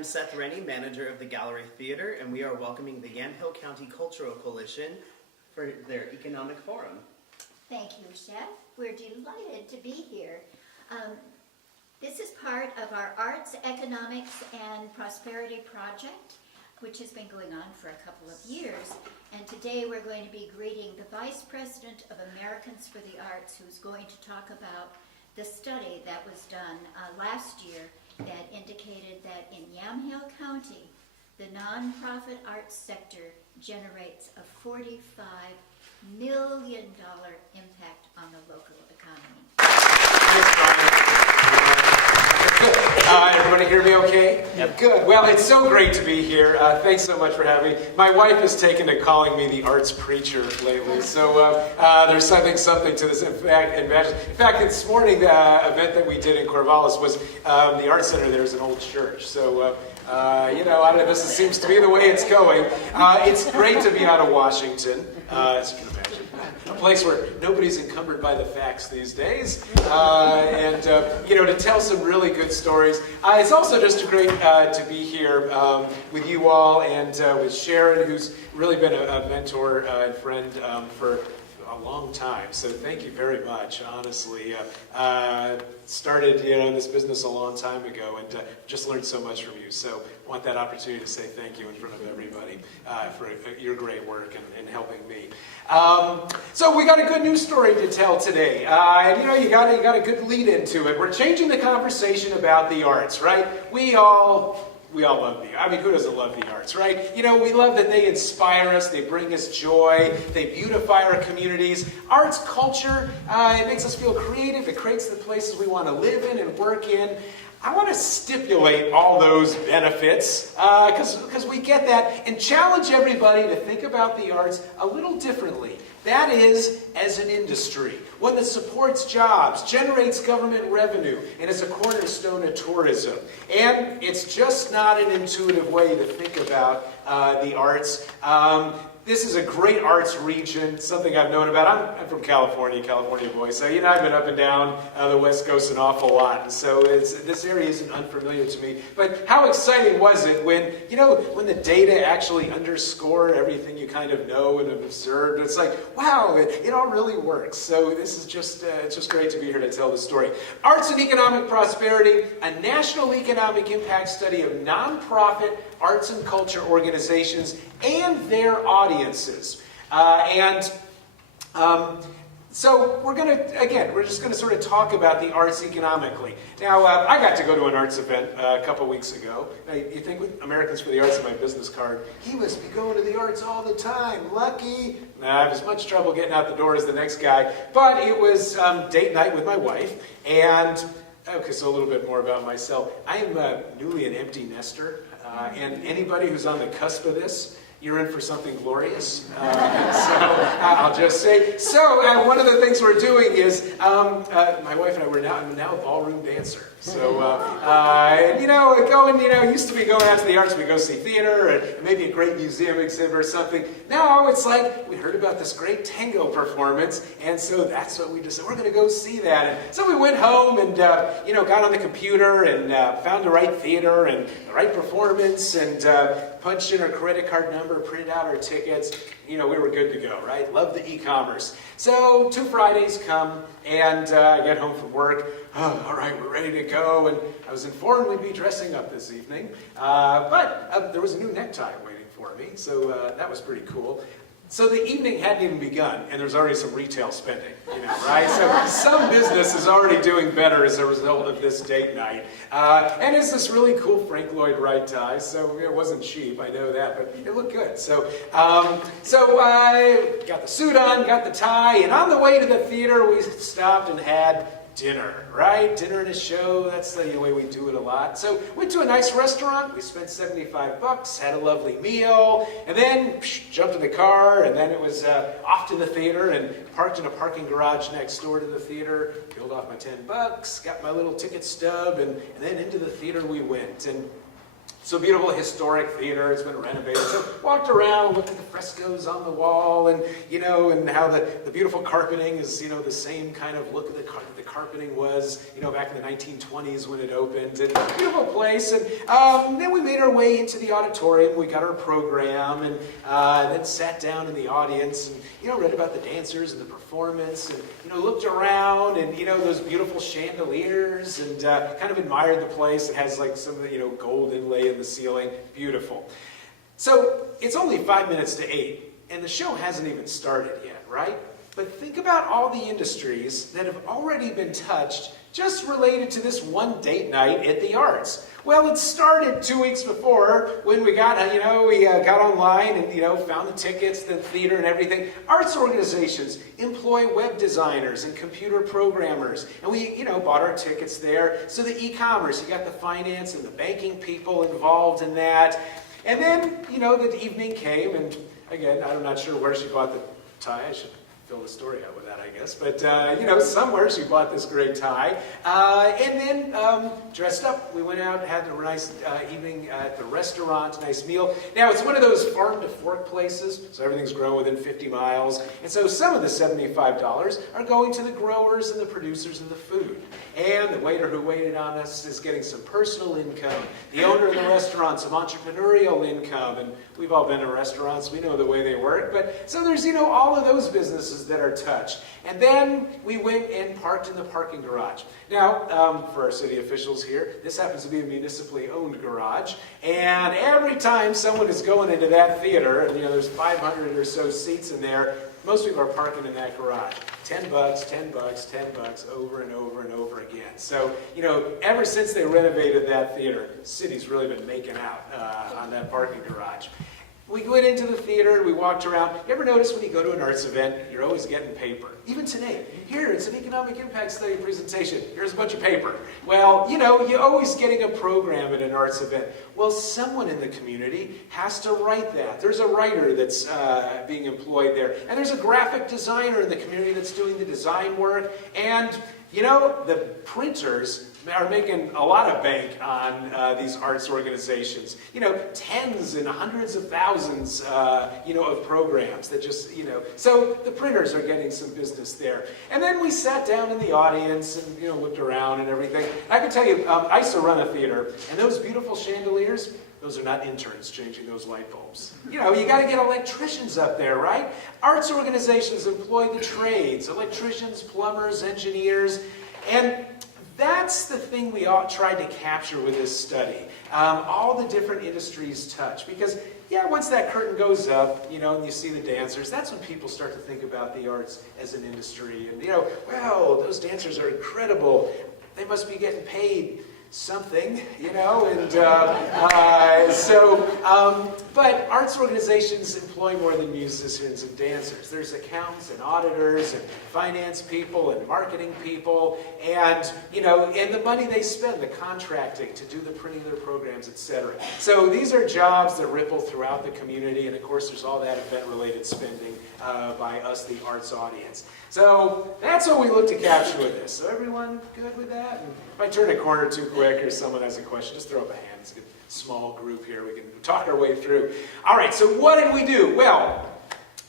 I'm Seth Rennie, manager of the Gallery Theater, and we are welcoming the Yamhill County Cultural Coalition for their economic forum. Thank you, Seth. We're delighted to be here. This is part of our Arts, Economics, and Prosperity Project, which has been going on for a couple of years. And today we're going to be greeting the Vice President of Americans for the Arts, who's going to talk about the study that was done last year that indicated that in Yamhill County, the nonprofit arts sector generates a $45 million impact on the local economy. Everybody hear me okay? Yep. Good. Well, it's so great to be here. Thanks so much for having me. My wife has taken to calling me the arts preacher lately, so there's something to this. In fact, this morning, the event that we did in Corvallis was the Art Center. There's an old church, so I don't know, this seems to be the way it's going. It's great to be out of Washington, as you can imagine. A place where nobody's encumbered by the facts these days, and to tell some really good stories. It's also just great to be here with you all and with Sharon, who's really been a mentor and friend for a long time. So thank you very much. Honestly, started in this business a long time ago, and just learned so much from you. So I want that opportunity to say thank you in front of everybody for your great work and helping me. So we got a good news story to tell today, and you got a good lead into it. We're changing the conversation about the arts, right? We all love the arts. I mean, who doesn't love the arts, right? We love that they inspire us, they bring us joy, they beautify our communities. Arts culture, it makes us feel creative, it creates the places we want to live in and work in. I want to stipulate all those benefits, because we get that, and challenge everybody to think about the arts a little differently. That is, as an industry, one that supports jobs, generates government revenue, and is a cornerstone of tourism. And it's just not an intuitive way to think about the arts. This is a great arts region, something I've known about. I'm from California boy, so I've been up and down the West Coast an awful lot, and so this area isn't unfamiliar to me. But how exciting was it when the data actually underscore everything you kind of know and have observed? It's like, wow, it all really works. So this is it's just great to be here to tell the story. Arts and Economic Prosperity, a national economic impact study of nonprofit arts and culture organizations and their audiences. So we're just going to sort of talk about the arts economically. Now, I got to go to an arts event a couple weeks ago. Now, you think with Americans for the Arts on my business card, he must be going to the arts all the time. Lucky. I have as much trouble getting out the door as the next guy. But it was date night with my wife. And, okay, so a little bit more about myself. I am newly an empty nester. And anybody who's on the cusp of this, you're in for something glorious. So I'll just say. So one of the things we're doing is, my wife and I'm now a ballroom dancer. So, used to be going out to the arts, we go see theater, and maybe a great museum exhibit or something. Now it's like, we heard about this great tango performance, and so that's what we decided, we're going to go see that. And so we went home and, got on the computer and found the right theater and the right performance, and punched in our credit card number, printed out our tickets. We were good to go, right? Love the e-commerce. So 2 Fridays come, and I get home from work. Oh, all right, we're ready to go. And I was informed we'd be dressing up this evening. But there was a new necktie waiting for me, so that was pretty cool. So the evening hadn't even begun, and there's already some retail spending, right? So some business is already doing better as a result of this date night. And it's this really cool Frank Lloyd Wright tie, so it wasn't cheap, I know that, but it looked good. So I got the suit on, got the tie, and on the way to the theater, we stopped and had dinner, right? Dinner and a show, that's the way we do it a lot. So went to a nice restaurant, we spent $75, had a lovely meal, and then jumped in the car, and then it was off to the theater, and parked in a parking garage next door to the theater, peeled off my $10, got my little ticket stub, and then into the theater we went. And So beautiful historic theater, it's been renovated. So walked around, looked at the frescoes on the wall, and and how the beautiful carpeting is the same kind of look the carpeting was back in the 1920s when it opened. And beautiful place. And then we made our way into the auditorium. We got our program, and then sat down in the audience and read about the dancers and the performance, and looked around and those beautiful chandeliers, and kind of admired the place. It has like some of the gold inlay in the ceiling. Beautiful. So it's only 5 minutes to 8, and the show hasn't even started yet, right? But think about all the industries that have already been touched just related to this one date night at the Arts. Well, it started 2 weeks before when we got, we got online and, found the tickets, the theater and everything. Arts organizations employ web designers and computer programmers. And we, bought our tickets there. So the e-commerce, you got the finance and the banking people involved in that. And then, the evening came, and again, I'm not sure where she bought the tie. I should fill the story out with that, I guess. But, somewhere she bought this great tie. And then dressed up. We went out, had a nice evening at the restaurant, nice meal. Now, it's one of those farm-to-fork places, so everything's grown within 50 miles. And so some of the $75 are going to the growers and the producers of the food. And the waiter who waited on us is getting some personal income. The owner of the restaurant, some entrepreneurial income. And we've all been to restaurants. We know the way they work. But so there's, all of those businesses that are touched. And then we went and parked in the parking garage. Now, for our city officials here, this happens to be a municipally owned garage. And every time someone is going into that theater, and there's 500 or so seats in there, most people are parking in that garage. $10, $10, $10, over and over and over again. So, ever since they renovated that theater, the city's really been making out on that parking garage. We went into the theater, we walked around. You ever notice when you go to an arts event, you're always getting paper? Even today, here, it's an economic impact study presentation. Here's a bunch of paper. Well, you're always getting a program at an arts event. Well, someone in the community has to write that. There's a writer that's being employed there. And there's a graphic designer in the community that's doing the design work. And, the printers are making a lot of bank on these arts organizations. Tens and hundreds of thousands, of programs that just, So the printers are getting some business there. And then we sat down in the audience and, looked around and everything. I can tell you, I used to run a theater, and those beautiful chandeliers, those are not interns changing those light bulbs. You got to get electricians up there, right? Arts organizations employ the trades, electricians, plumbers, engineers, and that's the thing we all tried to capture with this study. All the different industries touch. Because, once that curtain goes up, and you see the dancers, that's when people start to think about the arts as an industry. And, wow, those dancers are incredible. They must be getting paid something, but arts organizations employ more than musicians and dancers. There's accountants and auditors and finance people and marketing people, and and the money they spend, the contracting to do the printing of their programs, etc. So these are jobs that ripple throughout the community, and of course there's all that event-related spending by us, the arts audience. So that's what we look to capture with this. So everyone good with that? And if I turn a corner too quick or someone has a question, just throw up a hand. It's a small group here. We can talk our way through. All right, so what did we do? Well,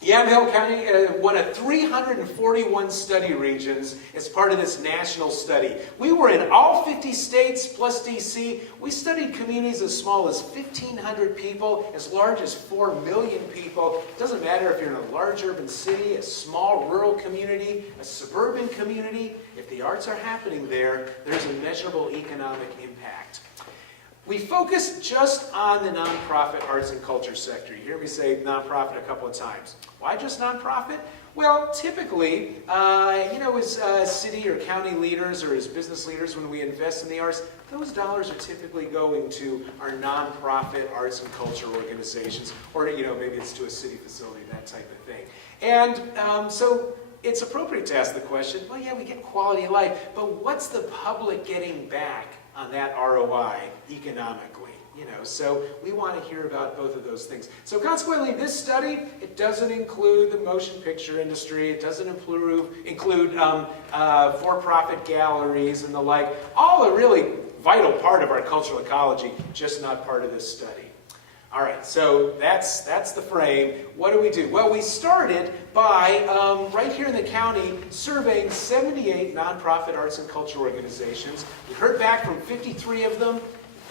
Yamhill County won a 341 study regions as part of this national study. We were in all 50 states plus DC. We studied communities as small as 1,500 people, as large as 4 million people. It doesn't matter if you're in a large urban city, a small rural community, a suburban community. If the arts are happening there, there's a measurable economic impact. We focus just on the nonprofit arts and culture sector. You hear me say nonprofit a couple of times. Why just nonprofit? Well, typically, as city or county leaders or as business leaders, when we invest in the arts, those dollars are typically going to our nonprofit arts and culture organizations, or maybe it's to a city facility, that type of thing. And so it's appropriate to ask the question, well, we get quality of life, but what's the public getting back on that ROI economically? So we want to hear about both of those things. So consequently, this study, it doesn't include the motion picture industry. It doesn't include for-profit galleries and the like. All are really vital part of our cultural ecology, just not part of this study. All right, so that's the frame. What do we do? Well, we started by, right here in the county, surveying 78 nonprofit arts and culture organizations. We heard back from 53 of them.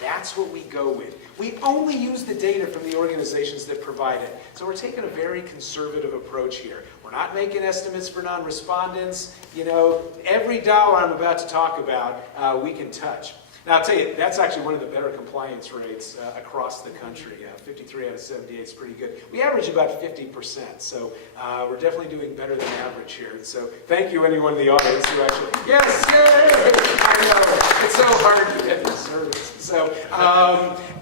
That's what we go with. We only use the data from the organizations that provide it. So we're taking a very conservative approach here. We're not making estimates for non-respondents. You know, every dollar I'm about to talk about, we can touch. Now, I'll tell you, that's actually one of the better compliance rates across the country. 53 out of 78 is pretty good. We average about 50%, so we're definitely doing better than average here. So thank you, anyone in the audience who actually, yes, yay! I know, it's so hard to get this service.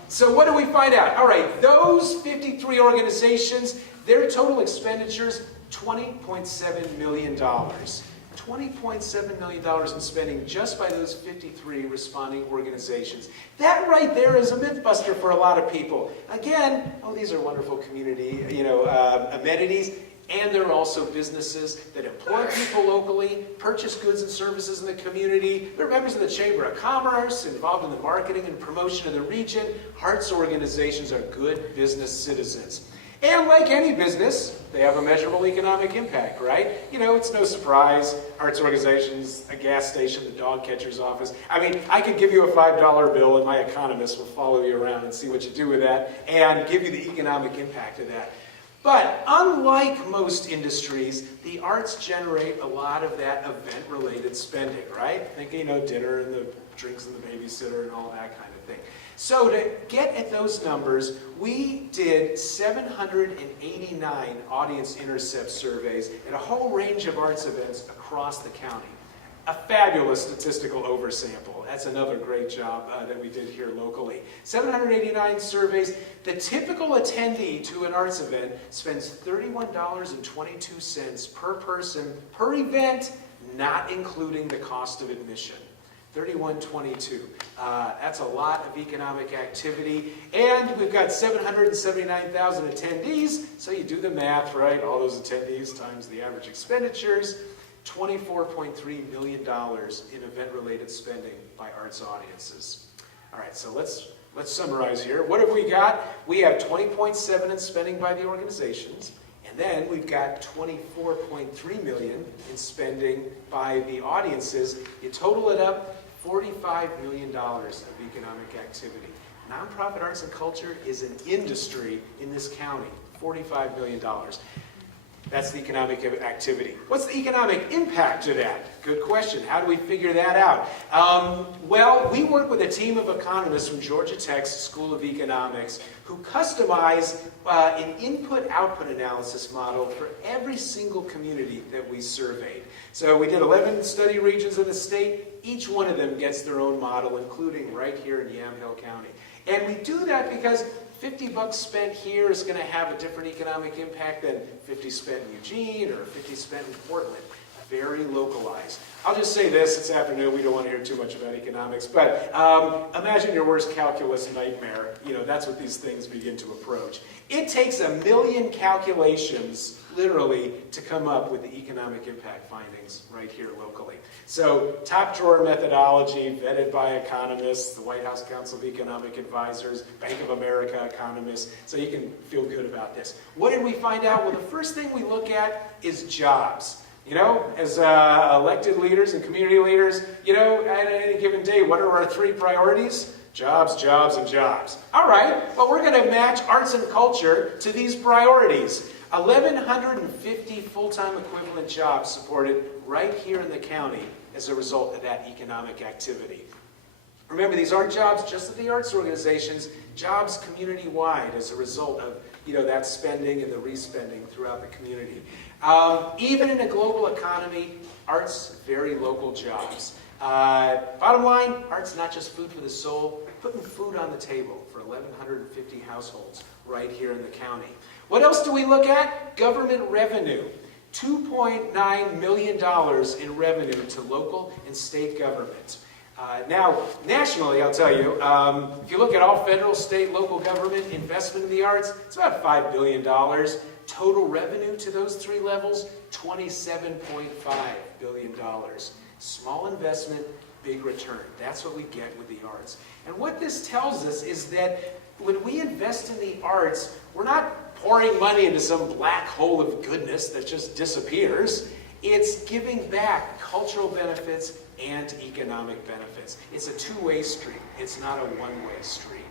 So what do we find out? All right, those 53 organizations, their total expenditures, $20.7 million. $20.7 million in spending just by those 53 responding organizations. That right there is a myth buster for a lot of people. Again, oh, these are wonderful community, amenities, and they're also businesses that employ people locally, purchase goods and services in the community. They're members of the Chamber of Commerce, involved in the marketing and promotion of the region. Arts organizations are good business citizens. And like any business, they have a measurable economic impact, right? You know, it's no surprise. Arts organizations, a gas station, the dog catcher's office. I mean, I could give you a $5 bill and my economist will follow you around and see what you do with that and give you the economic impact of that. But unlike most industries, the arts generate a lot of that event-related spending, right? Think, dinner and the drinks and the babysitter and all that kind of thing. So to get at those numbers, we did 789 audience intercept surveys at a whole range of arts events across the county. A fabulous statistical oversample. That's another great job that we did here locally. 789 surveys. The typical attendee to an arts event spends $31.22 per person per event, not including the cost of admission. $31.22. That's a lot of economic activity. And we've got 779,000 attendees. So you do the math, right? All those attendees times the average expenditures. $24.3 million in event-related spending by arts audiences. All right, so let's summarize here. What have we got? We have 20.7 in spending by the organizations. And then we've got $24.3 million in spending by the audiences. You total it up, $45 million of economic activity. Nonprofit arts and culture is an industry in this county, $45 million. That's the economic activity. What's the economic impact to that? Good question. How do we figure that out? Well, we work with a team of economists from Georgia Tech's School of Economics who customize an input-output analysis model for every single community that we surveyed. So we did 11 study regions in the state. Each one of them gets their own model, including right here in Yamhill County. And we do that because $50 spent here is going to have a different economic impact than 50 spent in Eugene or 50 spent in Portland. Very localized. I'll just say this, it's afternoon, we don't want to hear too much about economics, but imagine your worst calculus nightmare. That's what these things begin to approach. It takes 1 million calculations, literally, to come up with the economic impact findings right here locally. So, top drawer methodology, vetted by economists, the White House Council of Economic Advisors, Bank of America economists, so you can feel good about this. What did we find out? Well, the first thing we look at is jobs. As elected leaders and community leaders, at any given day, what are our 3 priorities? Jobs, jobs, and jobs. All right, well, we're going to match arts and culture to these priorities. 1,150 full-time equivalent jobs supported right here in the county as a result of that economic activity. Remember, these aren't jobs just at the arts organizations, jobs community-wide as a result of that spending and the respending throughout the community. Even in a global economy, art's very local jobs. Bottom line, art's not just food for the soul, putting food on the table for 1,150 households right here in the county. What else do we look at? Government revenue. $2.9 million in revenue to local and state government. Now, nationally, I'll tell you, if you look at all federal, state, local government investment in the arts, it's about $5 billion. Total revenue to those 3 levels, $27.5 billion. Small investment, big return. That's what we get with the arts. And what this tells us is that when we invest in the arts, we're not pouring money into some black hole of goodness that just disappears. It's giving back cultural benefits and economic benefits. It's a two-way street. It's not a one-way street.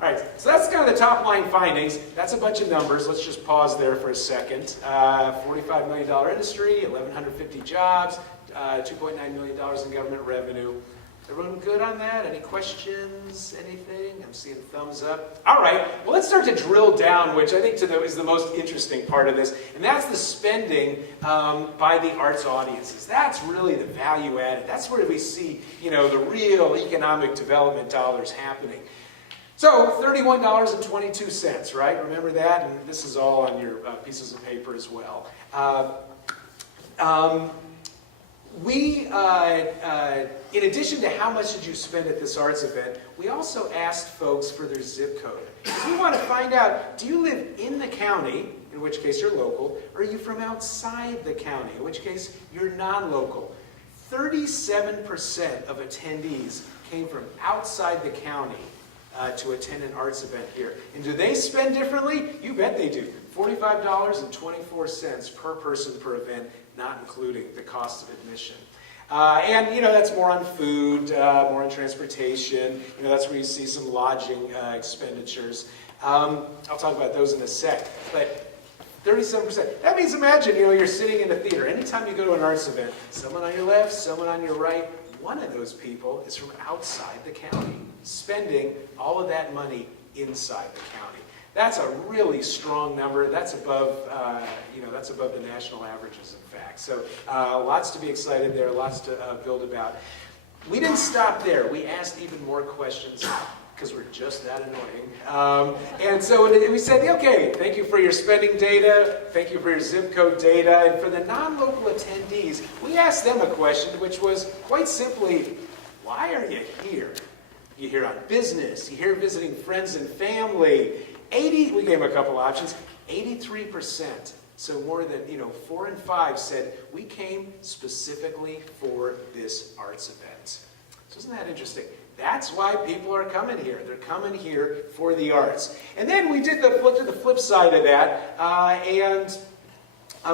All right, so that's kind of the top line findings. That's a bunch of numbers. Let's just pause there for a second. $45 million industry, 1,150 jobs, $2.9 million in government revenue. Everyone good on that? Any questions? Anything? I'm seeing thumbs up. All right, well, let's start to drill down, which I think is the most interesting part of this, and that's the spending by the arts audiences. That's really the value added. That's where we see, the real economic development dollars happening. So, $31.22, right? Remember that? And this is all on your pieces of paper as well. In addition to how much did you spend at this arts event, we also asked folks for their zip code. We want to find out, do you live in the county, in which case you're local, or are you from outside the county, in which case you're non-local? 37% of attendees came from outside the county to attend an arts event here. And do they spend differently? You bet they do. $45.24 per person per event, not including the cost of admission. And that's more on food, more on transportation. That's where you see some lodging expenditures. I'll talk about those in a sec. But 37%. That means, imagine, you're sitting in a theater. Anytime you go to an arts event, someone on your left, someone on your right, one of those people is from outside the county, spending all of that money inside the county. That's a really strong number. That's above, that's above the national averages, in fact. So lots to be excited there, lots to build about. We didn't stop there. We asked even more questions because we're just that annoying. And so we said, okay, thank you for your spending data. Thank you for your zip code data. And for the non-local attendees, we asked them a question, which was quite simply, why are you here? You're here on business. You're here visiting friends and family. We gave them a couple options. 83%, so more than 4 in 5 said we came specifically for this arts event. So isn't that interesting? That's why people are coming here. They're coming here for the arts. And then we did the flip side of that, and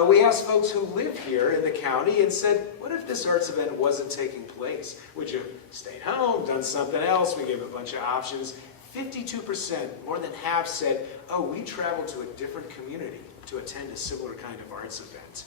we asked folks who live here in the county and said, what if this arts event wasn't taking place? Would you stayed home, done something else? We gave a bunch of options. 52%, more than half, said, we traveled to a different community to attend a similar kind of arts event.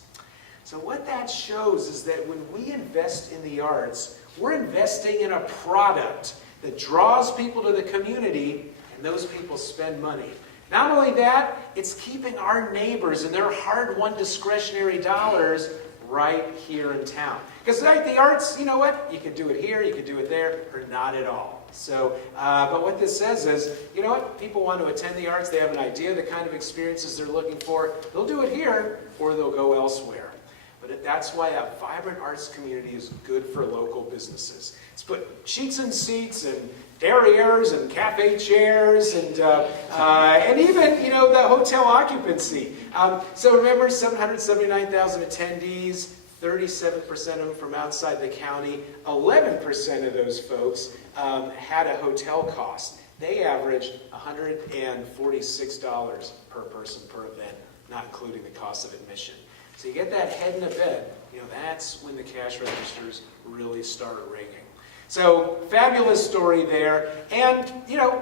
So what that shows is that when we invest in the arts, we're investing in a product that draws people to the community, and those people spend money. Not only that, it's keeping our neighbors and their hard-won discretionary dollars right here in town. Because the arts, you know what? You could do it here, you could do it there, or not at all. So, but what this says is, you know what? People want to attend the arts. They have an idea of the kind of experiences they're looking for. They'll do it here, or they'll go elsewhere. But that's why a vibrant arts community is good for local businesses. It's put cheeks and seats and derrieres and cafe chairs and even, the hotel occupancy. So remember, 779,000 attendees, 37% of them from outside the county. 11% of those folks had a hotel cost. They averaged $146 per person per event, not including the cost of admission. So you get that head in a bed, that's when the cash registers really start ringing. So, fabulous story there. And,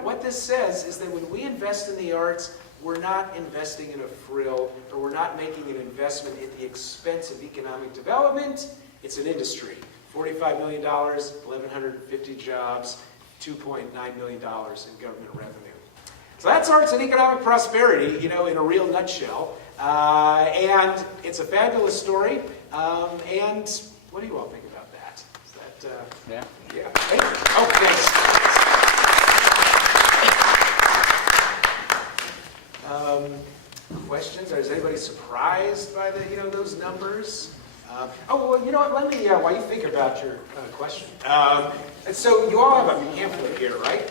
what this says is that when we invest in the arts, we're not investing in a frill, or we're not making an investment at the expense of economic development. It's an industry. $45 million, 1,150 jobs, $2.9 million in government revenue. So that's arts and economic prosperity, in a real nutshell. And it's a fabulous story. And what do you all think about that? Is that, Yeah. Yeah. Thank you. Oh, thanks. Questions? Or is anybody surprised by those numbers? Well, you know what? Let me, while you think about your question. And so you all have a pamphlet here, right?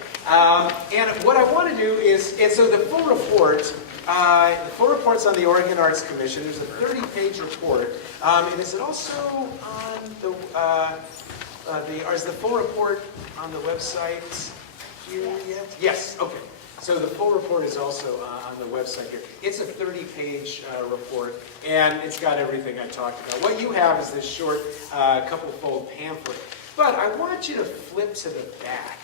And what I want to do is, so the full report, the full report's on the Oregon Arts Commission. There's a 30-page report. And is it also on the is the full report on the website here yet? Yes, okay. So the full report is also on the website here. It's a 30-page report, and it's got everything I talked about. What you have is this short couple-fold pamphlet. But I want you to flip to the back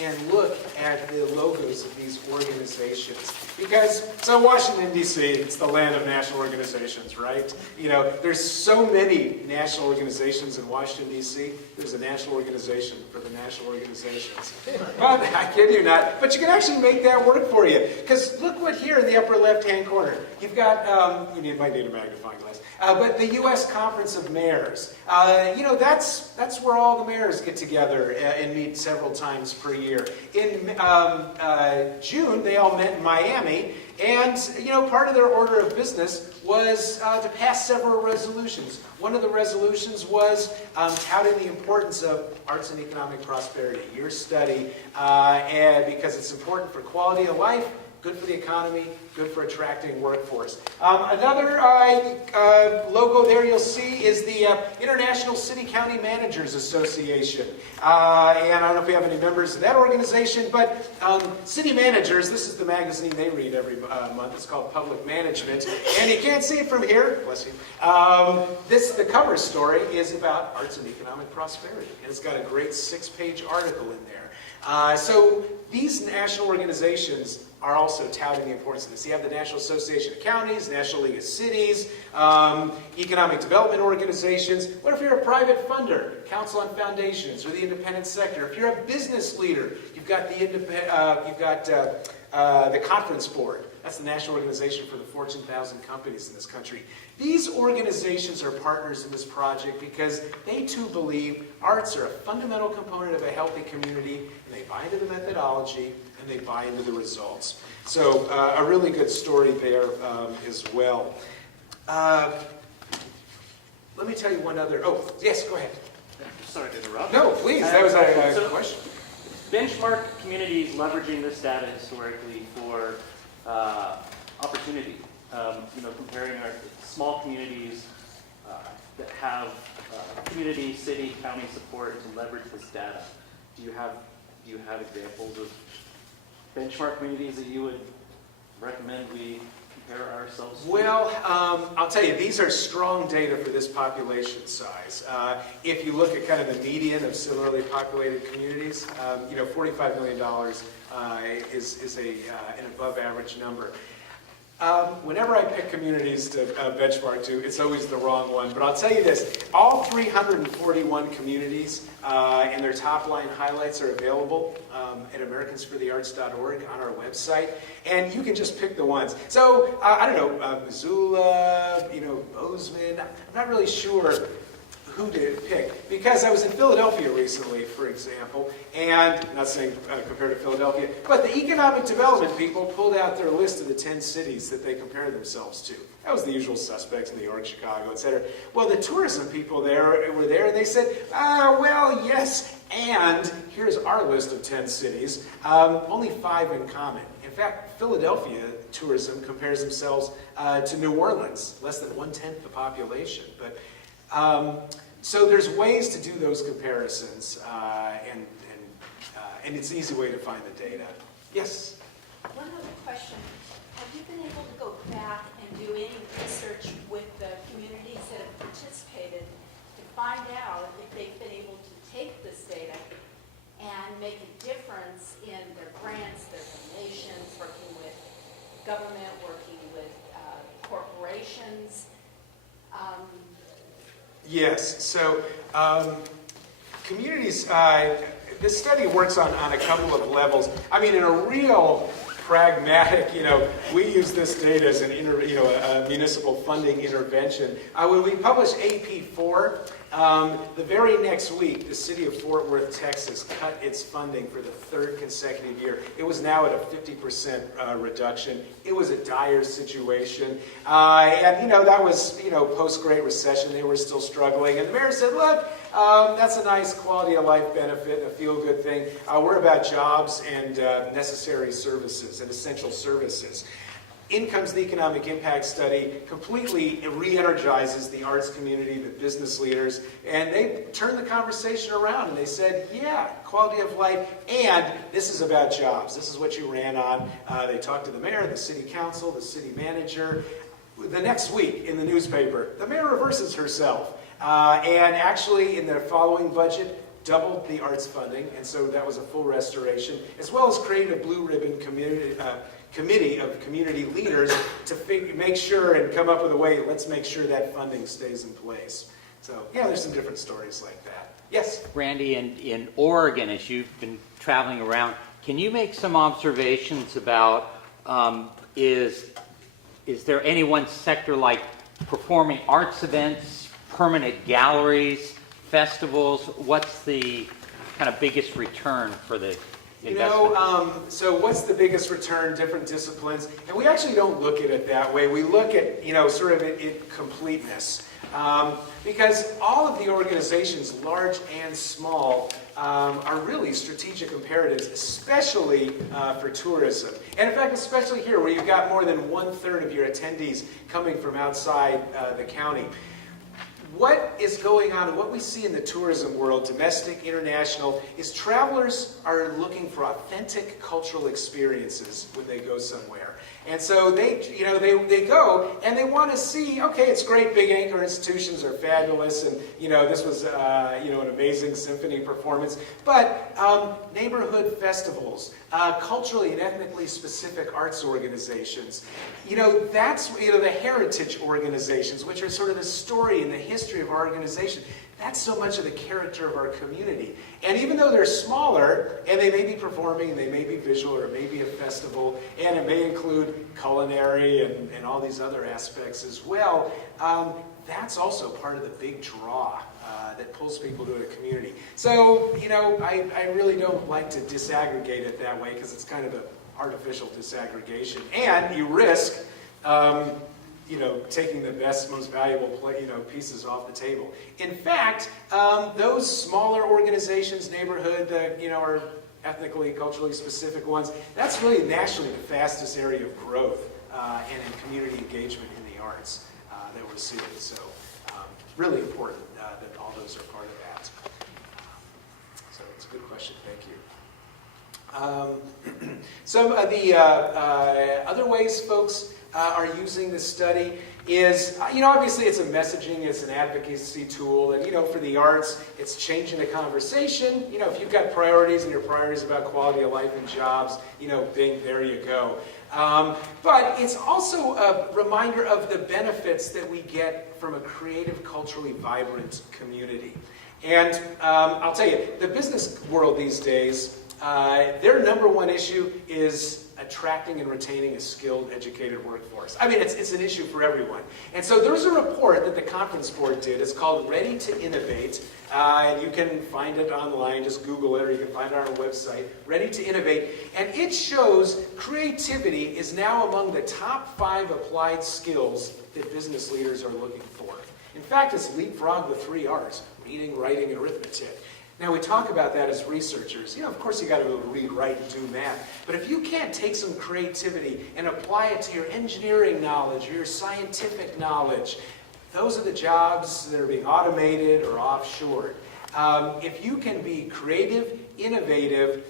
and look at the logos of these organizations. Because, so Washington, D.C., it's the land of national organizations, right? You know, there's so many national organizations in Washington, D.C., there's a national organization for the national organizations. But I kid you not, but you can actually make that work for you. Because look what here in the upper left-hand corner, you've got, you might need a magnifying glass, but the U.S. Conference of Mayors. You know, that's where all the mayors get together and meet several times per year. In June, they all met in Miami, and you know, part of their order of business was to pass several resolutions. One of the resolutions was touting the importance of arts and economic prosperity, your study, and because it's important for quality of life, good for the economy, good for attracting workforce. Another logo there you'll see is the International City County Managers Association. And I don't know if we have any members of that organization, but city managers, this is the magazine they read every month. It's called Public Management. And you can't see it from here. Bless you. The cover story is about arts and economic prosperity. And it's got a great 6-page article in there. So these national organizations are also touting the importance of this. You have the National Association of Counties, National League of Cities, economic development organizations. What if you're a private funder, Council on Foundations, or the independent sector? If you're a business leader, you've got the Conference Board. That's the national organization for the Fortune 1000 companies in this country. These organizations are partners in this project because they too believe arts are a fundamental component of a healthy community, and they buy into the methodology, and they buy into the results. So a really good story there as well. Let me tell you one other, oh, yes, go ahead. Sorry to interrupt. No, please, that was a question. Benchmark communities leveraging this data historically for opportunity. You know, comparing our small communities that have community, city, county support to leverage this data. Do you have examples of benchmark communities that you would recommend we compare ourselves to? Well, I'll tell you, these are strong data for this population size. If you look at kind of the median of similarly populated communities, you know, $45 million is an above average number. Whenever I pick communities to benchmark to, it's always the wrong one. But I'll tell you this, all 341 communities and their top line highlights are available at americansforthearts.org on our website. And you can just pick the ones. So, I don't know, Missoula, you know, Bozeman, I'm not really sure who to pick. Because I was in Philadelphia recently, for example, and I'm not saying compared to Philadelphia, but the economic development people pulled out their list of the 10 cities that they compare themselves to. That was the usual suspects, New York, Chicago, etc. Well, the tourism people there were there, and they said, well, yes, and here's our list of 10 cities, only 5 in common. In fact, Philadelphia tourism compares themselves to New Orleans, less than 1/10 the population. But so there's ways to do those comparisons, and it's an easy way to find the data. Yes? One other question. Have you been able to go back and do any research with the communities that have participated to find out if they've been able to take this data and make a difference in their grants, their donations, working with government, working with corporations? Yes, so communities, this study works on a couple of levels. I mean, in a real pragmatic, you know, we use this data as an a municipal funding intervention. When we published AP4, the very next week, the city of Fort Worth, Texas, cut its funding for the 3rd consecutive year. It was now at a 50% reduction. It was a dire situation. And, you know, that was, you know, post-Great Recession. They were still struggling. And the mayor said, look, that's a nice quality of life benefit and a feel-good thing. We're about jobs and necessary services and essential services. in comes the economic impact study, completely re-energizes the arts community, the business leaders, and they turned the conversation around and they said, yeah, quality of life, and this is about jobs. This is what you ran on. They talked to the mayor, the city council, the city manager. The next week in the newspaper, the mayor reverses herself, and actually in their following budget, doubled the arts funding, and so that was a full restoration, as well as created a blue ribbon committee of community leaders to make sure and come up with a way, let's make sure that funding stays in place. So yeah, there's some different stories like that. Yes? Randy, in Oregon, as you've been traveling around, can you make some observations about, is there any one sector like performing arts events, permanent galleries, festivals? What's the kind of biggest return for the investment? So what's the biggest return, different disciplines? And we actually don't look at it that way. We look at, sort of it completeness. Because all of the organizations, large and small, are really strategic imperatives, especially for tourism. And in fact, especially here, where you've got more than 1/3 of your attendees coming from outside the county. What is going on, and what we see in the tourism world, domestic, international, is travelers are looking for authentic cultural experiences when they go somewhere. And so they go and they want to see, okay, it's great, big anchor institutions are fabulous, and this was an amazing symphony performance. But neighborhood festivals, culturally and ethnically specific arts organizations, that's the heritage organizations, which are sort of the story and the history of our organization. That's so much of the character of our community. And even though they're smaller, and they may be performing, and they may be visual, or it may be a festival, and it may include culinary and all these other aspects as well, that's also part of the big draw that pulls people to a community. So, I really don't like to disaggregate it that way, because it's kind of an artificial disaggregation. And you risk taking the best, most valuable pieces off the table. In fact, those smaller organizations, neighborhood, or ethnically, culturally specific ones, that's really nationally the fastest area of growth and in community engagement in the arts that we're seeing. So really important that all those are part of that. So it's a good question. Thank you. Some of the other ways folks are using this study is, obviously it's a messaging, it's an advocacy tool, and for the arts, it's changing the conversation. If you've got priorities and your priorities about quality of life and jobs, bing, there you go. But it's also a reminder of the benefits that we get from a creative, culturally vibrant community. And I'll tell you, the business world these days, their number one issue is attracting and retaining a skilled, educated workforce. I mean, it's an issue for everyone. And so there's a report that the Conference Board did. It's called Ready to Innovate. And you can find it online. Just Google it, or you can find it on our website. Ready to Innovate. And it shows creativity is now among the top 5 applied skills that business leaders are looking for. In fact, it's leapfrogged the 3 R's: reading, writing, and arithmetic. Now, we talk about that as researchers. Of course you got to be able to read, write, and do math. But if you can't take some creativity and apply it to your engineering knowledge or your scientific knowledge, those are the jobs that are being automated or offshored. If you can be creative, innovative,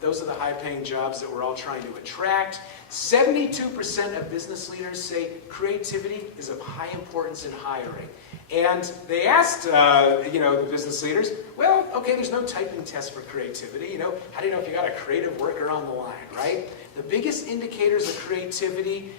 those are the high-paying jobs that we're all trying to attract. 72% of business leaders say creativity is of high importance in hiring. And they asked, the business leaders, well, okay, there's no typing test for creativity. How do you know if you got a creative worker on the line, right? The biggest indicators of creativity,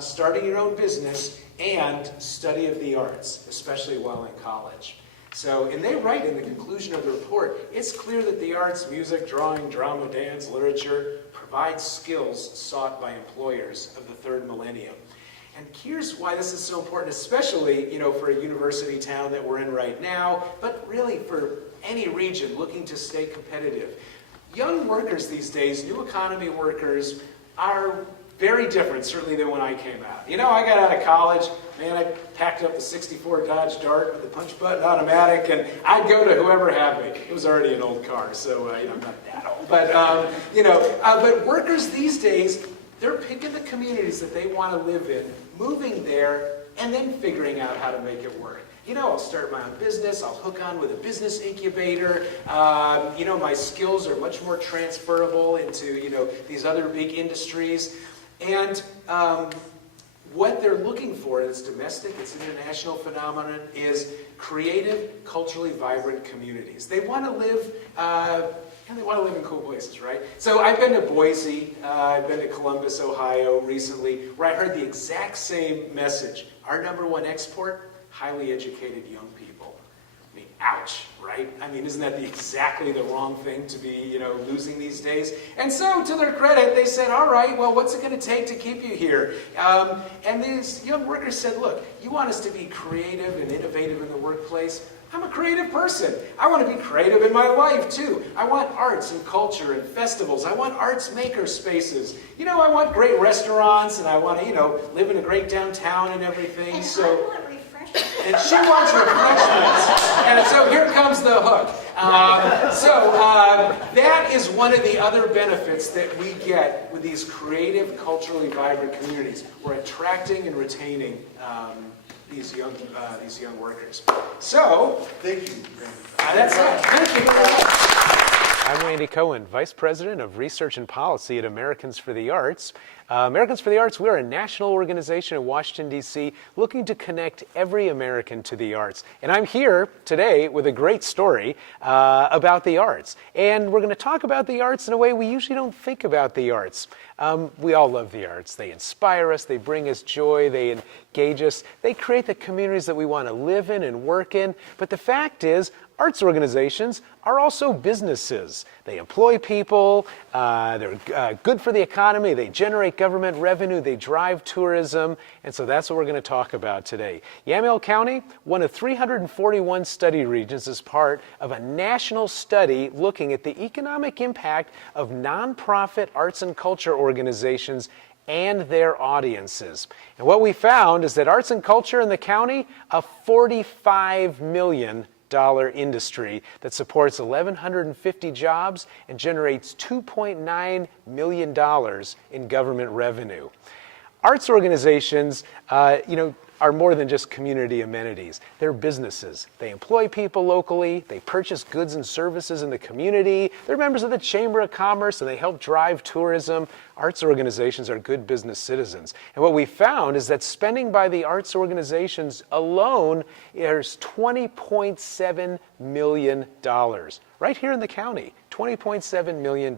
starting your own business and study of the arts, especially while in college. So, and they write in the conclusion of the report, it's clear that the arts, music, drawing, drama, dance, literature, provide skills sought by employers of the 3rd millennium. And here's why this is so important, especially, for a university town that we're in right now, but really for any region looking to stay competitive. Young workers these days, new economy workers, are very different, certainly, than when I came out. I got out of college, man, I packed up the '64 Dodge Dart with the punch button automatic, and I'd go to whoever had me. It was already an old car, so I'm not that old. But, but workers these days, They're picking the communities that they want to live in, moving there, and then figuring out how to make it work. You know, I'll start my own business, I'll hook on with a business incubator. You know, my skills are much more transferable into, you know, these other big industries. And what they're looking for, and it's domestic, it's an international phenomenon, is creative, culturally vibrant communities. They want to live, and they want to live in cool places, right? So I've been to Boise, I've been to Columbus, Ohio recently, where I heard the exact same message. Our #1 export, highly educated young people. I mean, ouch, right? I mean, isn't that exactly the wrong thing to be, you know, losing these days? And so, to their credit, they said, all right, well, what's it going to take to keep you here? And these young workers said, look, you want us to be creative and innovative in the workplace? I'm a creative person. I want to be creative in my life, too. I want arts and culture and festivals. I want arts maker spaces. You know, I want great restaurants, and I want to, you know, live in a great downtown and everything. And so. I want refreshments. And she wants refreshments. And so here comes the hook. That is one of the other benefits that we get with these creative, culturally vibrant communities. We're attracting and retaining these young workers. So, Thank you, Randy. that's it. Thank you very much. I'm Randy Cohen, Vice President of Research and Policy at Americans for the Arts. Americans for the Arts, we're a national organization in Washington, D.C., looking to connect every American to the arts. And I'm here today with a great story about the arts. And we're going to talk about the arts in a way we usually don't think about the arts. We all love the arts. They inspire us, they bring us joy, they engage us, they create the communities that we want to live in and work in. But the fact is, arts organizations are also businesses. They employ people, they're good for the economy, they generate government revenue, they drive tourism, and so that's what we're going to talk about today. Yamhill County, one of 341 study regions, is part of a national study looking at the economic impact of nonprofit arts and culture organizations and their audiences. And what we found is that arts and culture in the county, a $45 million industry that supports 1,150 jobs and generates $2.9 million in government revenue. Arts organizations, are more than just community amenities. They're businesses. They employ people locally, they purchase goods and services in the community, they're members of the Chamber of Commerce, and they help drive tourism. Arts organizations are good business citizens. And what we found is that spending by the arts organizations alone is $20.7 million. Right here in the county, $20.7 million.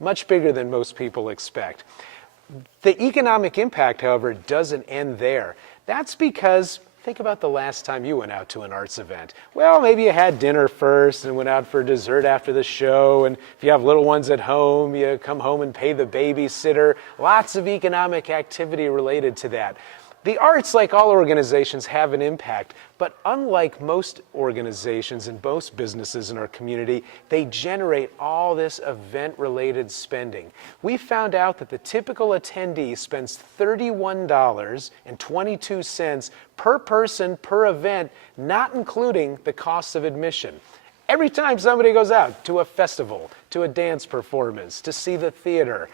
Much bigger than most people expect. The economic impact, however, doesn't end there. That's because, think about the last time you went out to an arts event. Well, maybe you had dinner first and went out for dessert after the show, and if you have little ones at home, you come home and pay the babysitter. Lots of economic activity related to that. The arts, like all organizations, have an impact, but unlike most organizations and most businesses in our community, they generate all this event-related spending. We found out that the typical attendee spends $31.22 per person per event, not including the cost of admission. Every time somebody goes out to a festival, to a dance performance, to see the theater,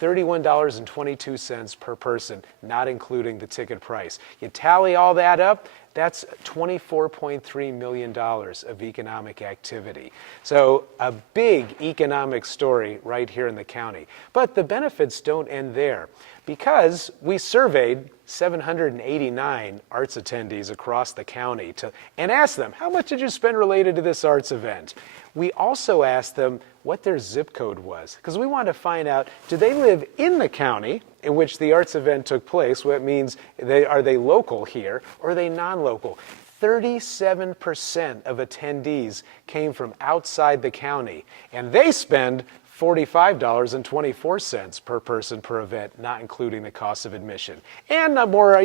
$31.22 per person, not including the ticket price. You tally all that up, that's $24.3 million of economic activity. So a big economic story right here in the county. But the benefits don't end there, because we surveyed 789 arts attendees across the county and asked them, how much did you spend related to this arts event? We also asked them what their zip code was, because we wanted to find out, do they live in the county in which the arts event took place? What means, are they local here, or are they non-local? 37% of attendees came from outside the county, and they spend $45.24 per person per event, not including the cost of admission. And more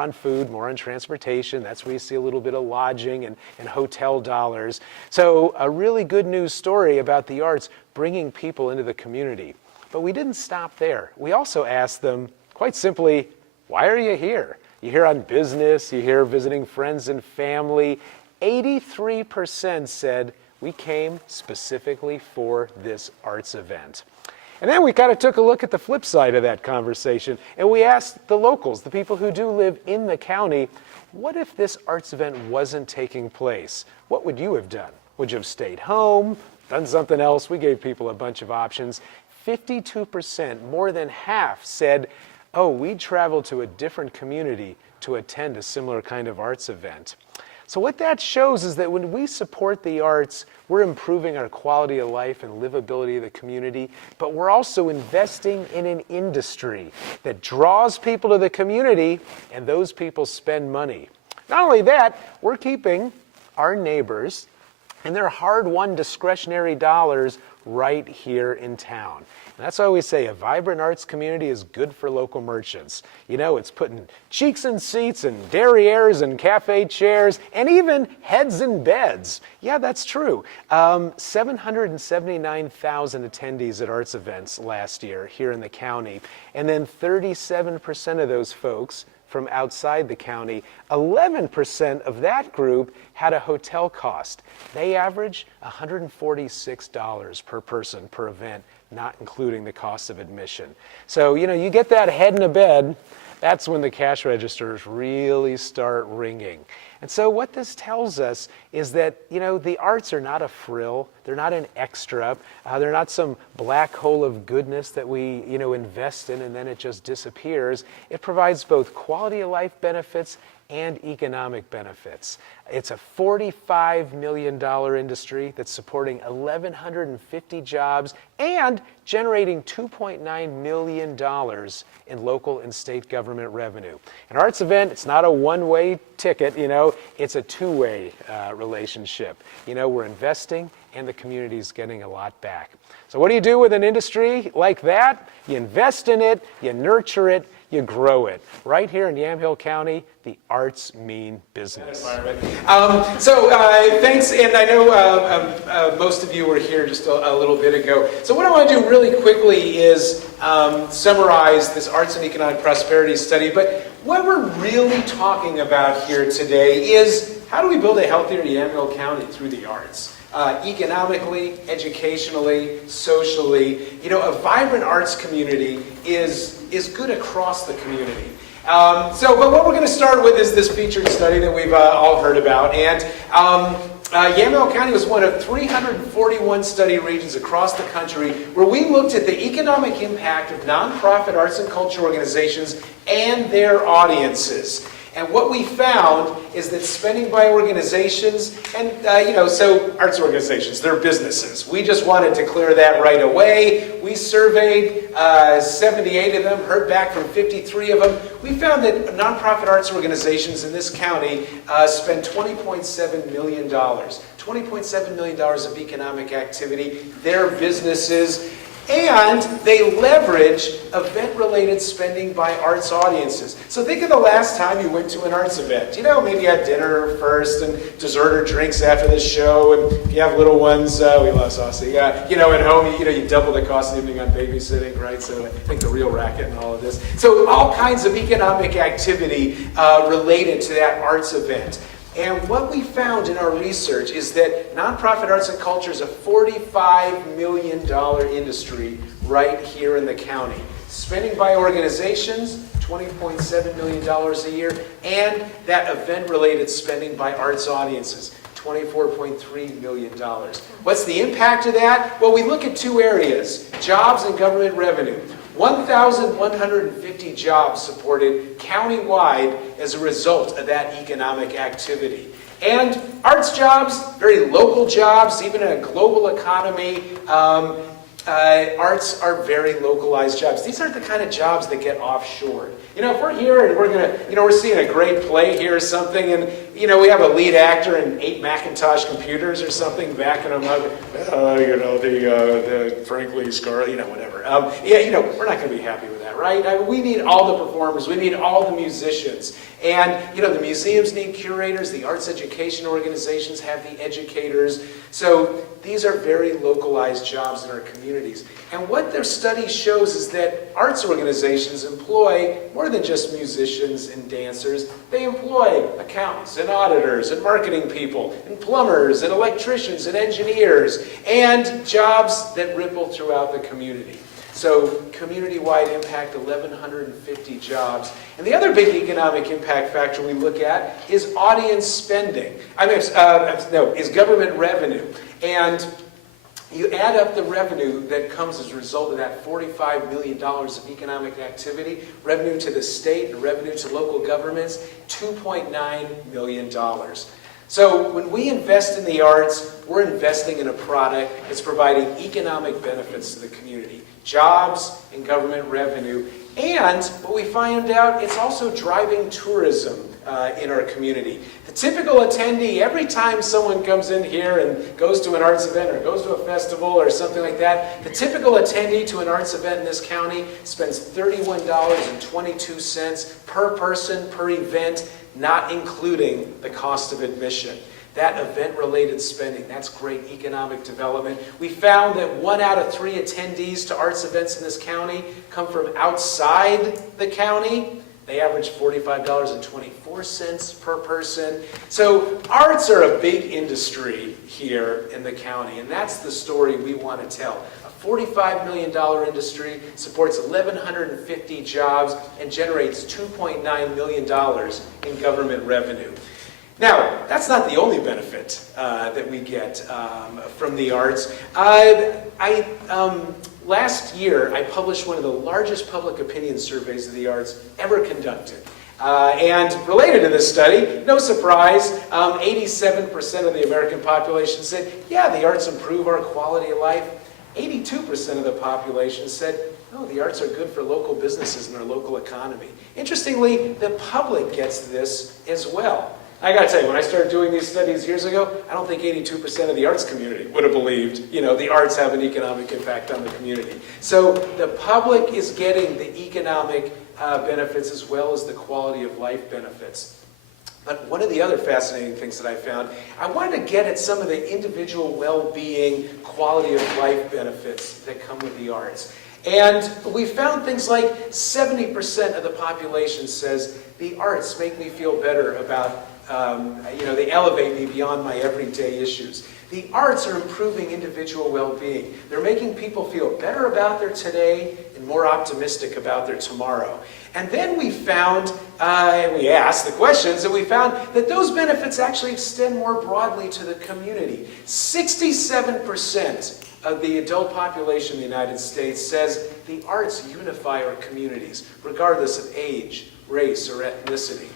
on food, more on transportation. That's where you see a little bit of lodging and hotel dollars. So a really good news story about the arts bringing people into the community. But we didn't stop there. We also asked them, quite simply, why are you here? You're here on business, you're here visiting friends and family. 83% said, we came specifically for this arts event. And then we kind of took a look at the flip side of that conversation, and we asked the locals, the people who do live in the county, what if this arts event wasn't taking place? What would you have done? Would you have stayed home, done something else? We gave people a bunch of options. 52%, more than half, said, oh, we'd travel to a different community to attend a similar kind of arts event. So what that shows is that when we support the arts, we're improving our quality of life and livability of the community, but we're also investing in an industry that draws people to the community, and those people spend money. Not only that, we're keeping our neighbors and their hard-won discretionary dollars right here in town. And that's why we say a vibrant arts community is good for local merchants. You know, it's putting cheeks in seats and derrieres and cafe chairs and even heads in beds. Yeah, that's true. 779,000 attendees at arts events last year here in the county. And then 37% of those folks from outside the county, 11% of that group had a hotel cost. They average $146 per person per event, not including the cost of admission. So, you know, you get that head in a bed, that's when the cash registers really start ringing. And so what this tells us is that, you know, the arts are not a frill, they're not an extra, they're not some black hole of goodness that we, you know, invest in and then it just disappears. It provides both quality of life benefits and economic benefits. It's a $45 million industry that's supporting 1,150 jobs and generating $2.9 million in local and state government revenue. An arts event, it's not a one-way ticket, you know, it's a two-way relationship. You know, we're investing and the community's getting a lot back. So what do you do with an industry like that? You invest in it, you nurture it, you grow it. Right here in Yamhill County, the arts mean business. Thanks, and I know most of you were here just a little bit ago. So what I want to do really quickly is summarize this arts and economic prosperity study, but what we're really talking about here today is how do we build a healthier Yamhill County through the arts? Economically, educationally, socially. You know, a vibrant arts community is good across the community. But what we're going to start with is this featured study that we've all heard about. And Yamhill County was one of 341 study regions across the country where we looked at the economic impact of nonprofit arts and culture organizations and their audiences. And what we found is that spending by organizations, and so arts organizations, they're businesses. We just wanted to clear that right away. We surveyed 78 of them, heard back from 53 of them. We found that nonprofit arts organizations in this county spend $20.7 million. $20.7 million of economic activity. They're businesses. And they leverage event-related spending by arts audiences. So think of the last time you went to an arts event. You know, maybe you had dinner first and dessert or drinks after the show. And if you have little ones, we love saucy. You know, at home, you double the cost of the evening on babysitting, right? So I think the real racket and all of this. So all kinds of economic activity related to that arts event. And what we found in our research is that nonprofit arts and culture is a $45 million industry right here in the county. Spending by organizations, $20.7 million a year, and that event-related spending by arts audiences, $24.3 million. What's the impact of that? Well, we look at two areas, jobs and government revenue. 1,150 jobs supported countywide as a result of that economic activity. And arts jobs, very local jobs, even in a global economy, arts are very localized jobs. These aren't the kind of jobs that get offshored. You know, if we're here and we're seeing a great play here or something, and, we have a lead actor and 8 Macintosh computers or something backing them up, the frankly Scarlet, whatever. We're not going to be happy with that, right? We need all the performers. We need all the musicians. And, the museums need curators. The arts education organizations have the educators. So these are very localized jobs in our communities. And what their study shows is that arts organizations employ more than just musicians and dancers. They employ accountants and auditors and marketing people and plumbers and electricians and engineers and jobs that ripple throughout the community. So community-wide impact, 1,150 jobs. And the other big economic impact factor we look at is audience spending. Is government revenue. And you add up the revenue that comes as a result of that $45 million of economic activity, revenue to the state and revenue to local governments, $2.9 million. So when we invest in the arts, we're investing in a product that's providing economic benefits to the community, jobs and government revenue. And what we find out, it's also driving tourism in our community. The typical attendee, every time someone comes in here and goes to an arts event or goes to a festival or something like that, the typical attendee to an arts event in this county spends $31.22 per person per event, not including the cost of admission. That event-related spending, that's great economic development. We found that 1 out of 3 attendees to arts events in this county come from outside the county. They average $45.24 per person. So arts are a big industry here in the county, and that's the story we want to tell. A $45 million industry supports 1,150 jobs and generates $2.9 million in government revenue. Now, that's not the only benefit that we get from the arts. Last year, I published one of the largest public opinion surveys of the arts ever conducted. And related to this study, no surprise, 87% of the American population said, yeah, the arts improve our quality of life. 82% of the population said, no, the arts are good for local businesses and our local economy. Interestingly, the public gets this as well. I gotta tell you, when I started doing these studies years ago, I don't think 82% of the arts community would have believed, the arts have an economic impact on the community. So the public is getting the economic benefits as well as the quality of life benefits. But one of the other fascinating things that I found, I wanted to get at some of the individual well-being, quality of life benefits that come with the arts. And we found things like 70% of the population says, the arts make me feel better about they elevate me beyond my everyday issues. The arts are improving individual well-being. They're making people feel better about their today and more optimistic about their tomorrow. And then we found, we asked the questions, and we found that those benefits actually extend more broadly to the community. 67% of the adult population in the United States says the arts unify our communities, regardless of age, race, or ethnicity.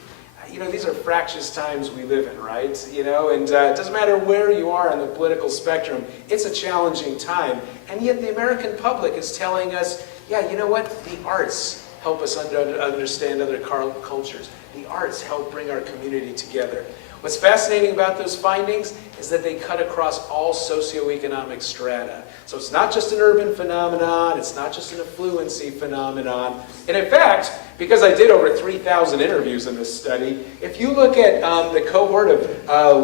These are fractious times we live in, right? And it doesn't matter where you are on the political spectrum, it's a challenging time. And yet the American public is telling us, yeah, you know what? The arts help us understand other cultures. The arts help bring our community together. What's fascinating about those findings is that they cut across all socioeconomic strata. So it's not just an urban phenomenon, it's not just an affluency phenomenon. And in fact, because I did over 3,000 interviews in this study, if you look at the cohort of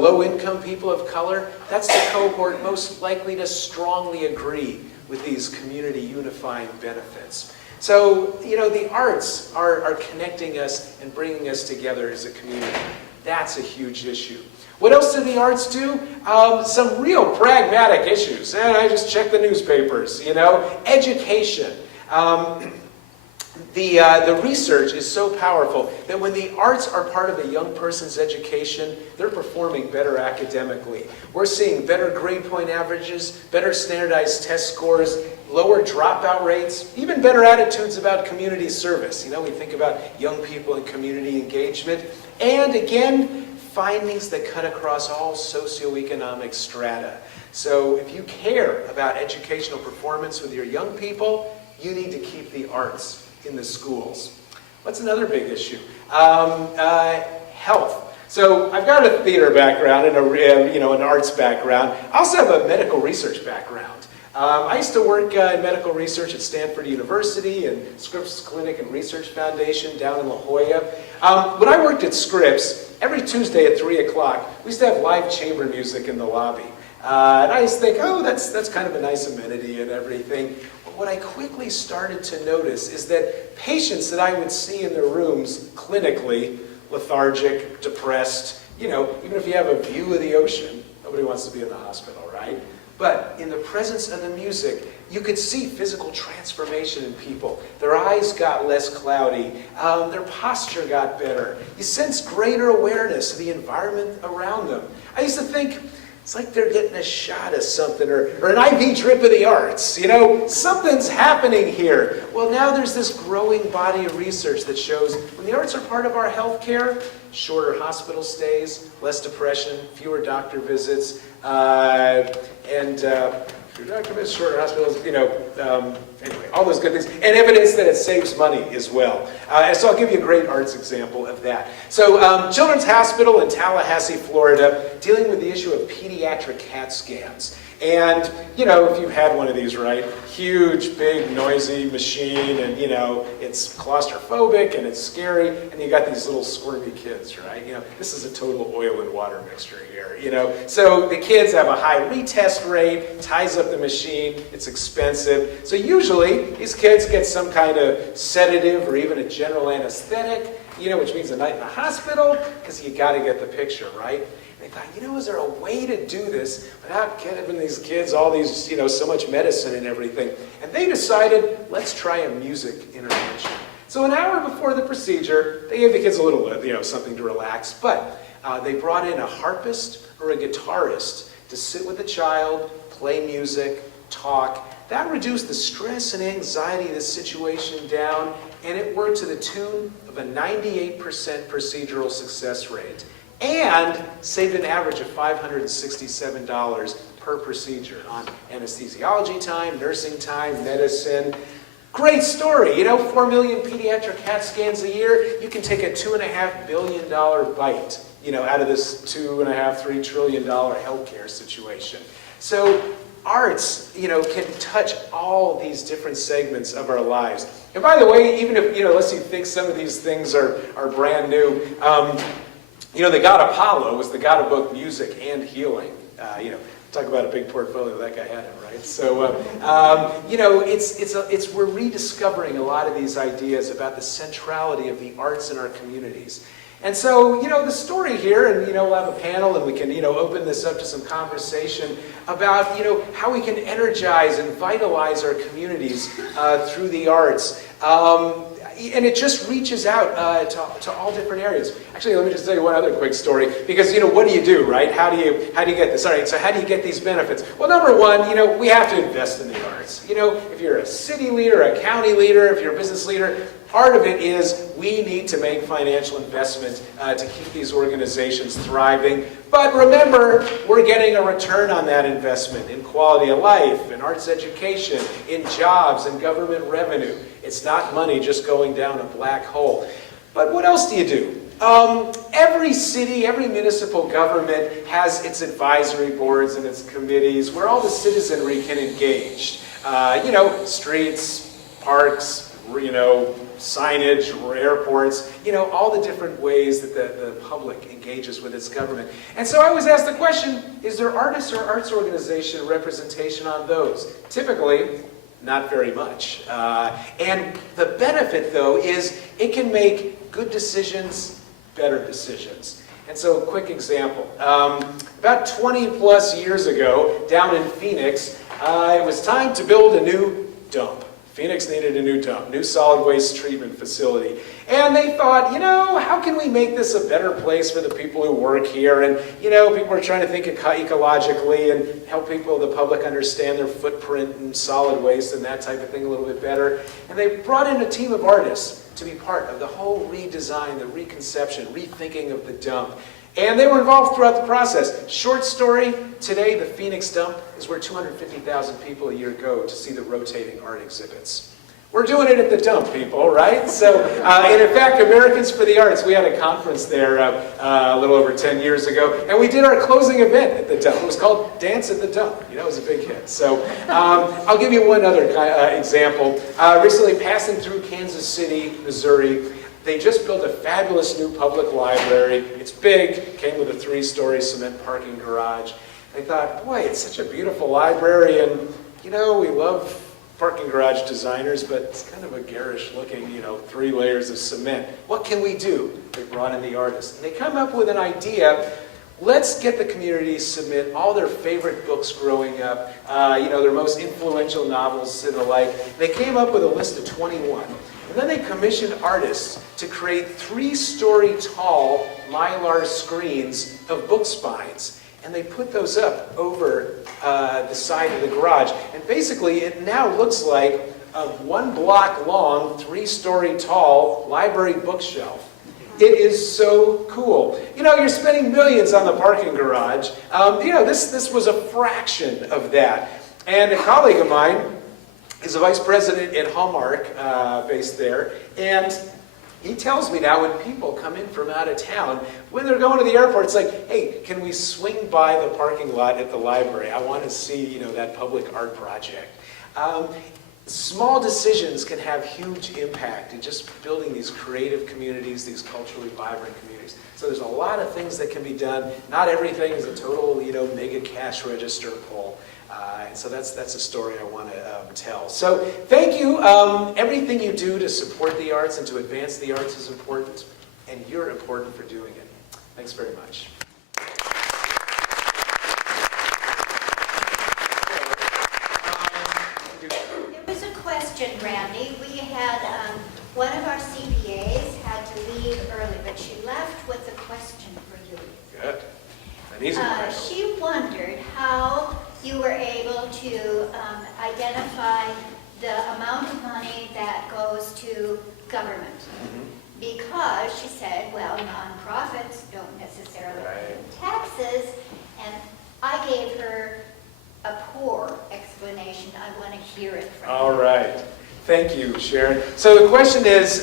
low-income people of color, that's the cohort most likely to strongly agree with these community unifying benefits. So, the arts are connecting us and bringing us together as a community. That's a huge issue. What else do the arts do? Some real pragmatic issues. I just check the newspapers, Education. The research is so powerful that when the arts are part of a young person's education, they're performing better academically. We're seeing better grade point averages, better standardized test scores, lower dropout rates, even better attitudes about community service. We think about young people and community engagement. And again, findings that cut across all socioeconomic strata. So if you care about educational performance with your young people, you need to keep the arts in the schools. What's another big issue? Health. So I've got a theater background and an arts background. I also have a medical research background. I used to work in medical research at Stanford University and Scripps Clinic and Research Foundation down in La Jolla. When I worked at Scripps, every Tuesday at 3 o'clock, we used to have live chamber music in the lobby. And I used to think, that's kind of a nice amenity and everything. But what I quickly started to notice is that patients that I would see in their rooms clinically, lethargic, depressed, even if you have a view of the ocean, nobody wants to be in the hospital, right? But in the presence of the music, you could see physical transformation in people. Their eyes got less cloudy. Their posture got better. You sense greater awareness of the environment around them. I used to think, it's like they're getting a shot of something, or an IV drip of the arts. You know, something's happening here. Well, now there's this growing body of research that shows when the arts are part of our health care, shorter hospital stays, less depression, fewer doctor visits, shorter hospitals, anyway, all those good things. And evidence that it saves money as well. So I'll give you a great arts example of that. So Children's Hospital in Tallahassee, Florida, dealing with the issue of pediatric CAT scans. And, if you've had one of these, right? Huge, big, noisy machine, and, it's claustrophobic, and it's scary, and you got these little squirmy kids, right? This is a total oil and water mixture here, So the kids have a high retest rate, ties up the machine, it's expensive. So usually, these kids get some kind of sedative or even a general anesthetic, which means a night in the hospital, because you got to get the picture, right? They thought, is there a way to do this without giving these kids all these, so much medicine and everything? And they decided, let's try a music intervention. So an hour before the procedure, they gave the kids a little, something to relax, but they brought in a harpist or a guitarist to sit with the child, play music, talk. That reduced the stress and anxiety of the situation down, and it worked to the tune of a 98% procedural success rate, and saved an average of $567 per procedure on anesthesiology time, nursing time, medicine. Great story. 4 million pediatric CAT scans a year. You can take a $2.5 billion bite, out of this $2.5, $3 trillion healthcare situation. So arts, can touch all these different segments of our lives. And by the way, even if, unless you think some of these things are brand new, the god Apollo was the god of both music and healing. Talk about a big portfolio, that guy had it, right? So, we're rediscovering a lot of these ideas about the centrality of the arts in our communities. And so, the story here, and, we'll have a panel and we can, open this up to some conversation about, how we can energize and vitalize our communities through the arts. And it just reaches out to all different areas. Actually, let me just tell you one other quick story, because what do you do, right? How do you get this? All right, so how do you get these benefits? Well, number one, we have to invest in the arts. If you're a city leader, a county leader, if you're a business leader, part of it is we need to make financial investment to keep these organizations thriving. But remember, we're getting a return on that investment in quality of life, in arts education, in jobs, and government revenue. It's not money just going down a black hole. But what else do you do? Every city, every municipal government has its advisory boards and its committees where all the citizenry can engage. Streets, parks, signage, airports, all the different ways that the public engages with its government. And so I was asked the question, is there artists or arts organization representation on those? Typically, not very much. And the benefit, though, is it can make good decisions better decisions. And so, a quick example. About 20 plus years ago, down in Phoenix, it was time to build a new dump. Phoenix needed a new dump, new solid waste treatment facility. And they thought, how can we make this a better place for the people who work here? And, people were trying to think ecologically and help people, the public, understand their footprint and solid waste and that type of thing a little bit better. And they brought in a team of artists to be part of the whole redesign, the reconception, rethinking of the dump. And they were involved throughout the process. Short story, today the Phoenix dump is where 250,000 people a year go to see the rotating art exhibits. We're doing it at the dump, people, right? So, and in fact, Americans for the Arts, we had a conference there a little over 10 years ago, and we did our closing event at the dump. It was called Dance at the Dump. It was a big hit. So I'll give you one other example. Recently passing through Kansas City, Missouri, they just built a fabulous new public library. It's big, came with a 3-story cement parking garage. They thought, boy, it's such a beautiful library, and, we love parking garage designers, but it's kind of a garish looking, 3 layers of cement. What can we do? They brought in the artists. And they come up with an idea. let's get the community to submit all their favorite books growing up, their most influential novels and the like. They came up with a list of 21. And then they commissioned artists to create 3-story tall mylar screens of book spines. And they put those up over the side of the garage. And basically, it now looks like a 1 block long, 3-story tall library bookshelf. It is so cool. You're spending millions on the parking garage. This was a fraction of that. And a colleague of mine is a vice president at Hallmark, based there, and he tells me now when people come in from out of town, when they're going to the airport, it's like, hey, can we swing by the parking lot at the library? I want to see, that public art project. Small decisions can have huge impact in just building these creative communities, these culturally vibrant communities. So there's a lot of things that can be done. Not everything is a total, mega cash register pull. And so that's a story I want to tell. So thank you. Everything you do to support the arts and to advance the arts is important, and you're important for doing it. Thanks very much. There was a question, Randy. We had, one of our CPAs had to leave early, but she left with a question for you. Good. An easy one. She wondered how you were able to identify the amount of money that goes to government. Because she said, well, nonprofits don't necessarily pay taxes, and I gave her a poor explanation. I want to hear it from you. All right. Thank you, Sharon. So the question is,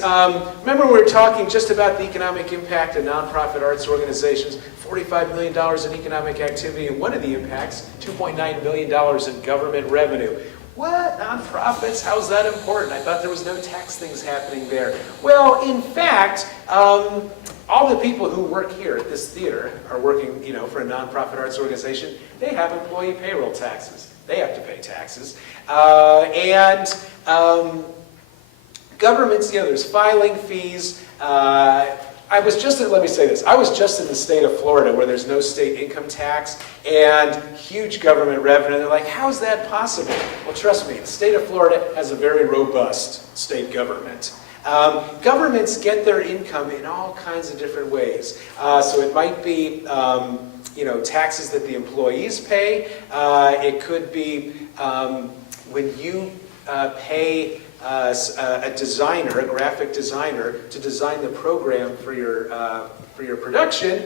remember we were talking just about the economic impact of nonprofit arts organizations, $45 million in economic activity, and one of the impacts, $2.9 million in government revenue. What? Nonprofits? How's that important? I thought there was no tax things happening there. Well, in fact, all the people who work here at this theater are working, for a nonprofit arts organization. They have employee payroll taxes. They have to pay taxes. Governments, there's filing fees. Let me say this. I was just in the state of Florida where there's no state income tax and huge government revenue. They're like, how is that possible? Well, trust me, the state of Florida has a very robust state government. Governments get their income in all kinds of different ways. So it might be, taxes that the employees pay. It could be when you pay a designer, a graphic designer, to design the program for your production,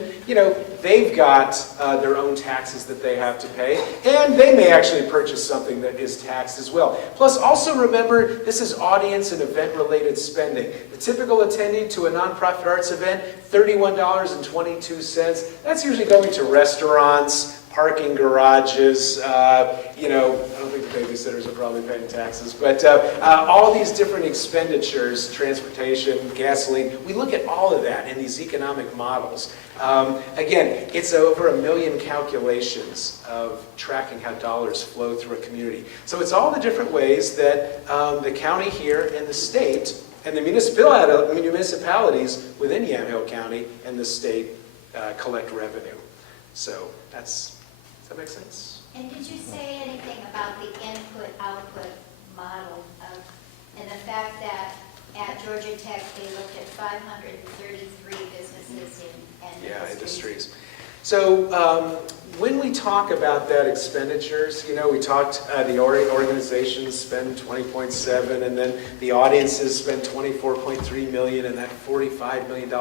they've got their own taxes that they have to pay, and they may actually purchase something that is taxed as well. Plus, also remember, this is audience and event-related spending. The typical attendee to a nonprofit arts event, $31.22. That's usually going to restaurants, parking garages, I don't think the babysitters are probably paying taxes, but all these different expenditures, transportation, gasoline, we look at all of that in these economic models. Again, it's over 1 million calculations of tracking how dollars flow through a community. So it's all the different ways that the county here and the state and the municipalities within Yamhill County and the state collect revenue. So does that make sense? And did you say anything about the input-output model and the fact that at Georgia Tech they looked at 533 businesses and industries. So when we talk about that expenditures, we talked the organizations spend 20.7, and then the audiences spend 24.3 million, and that $45 million.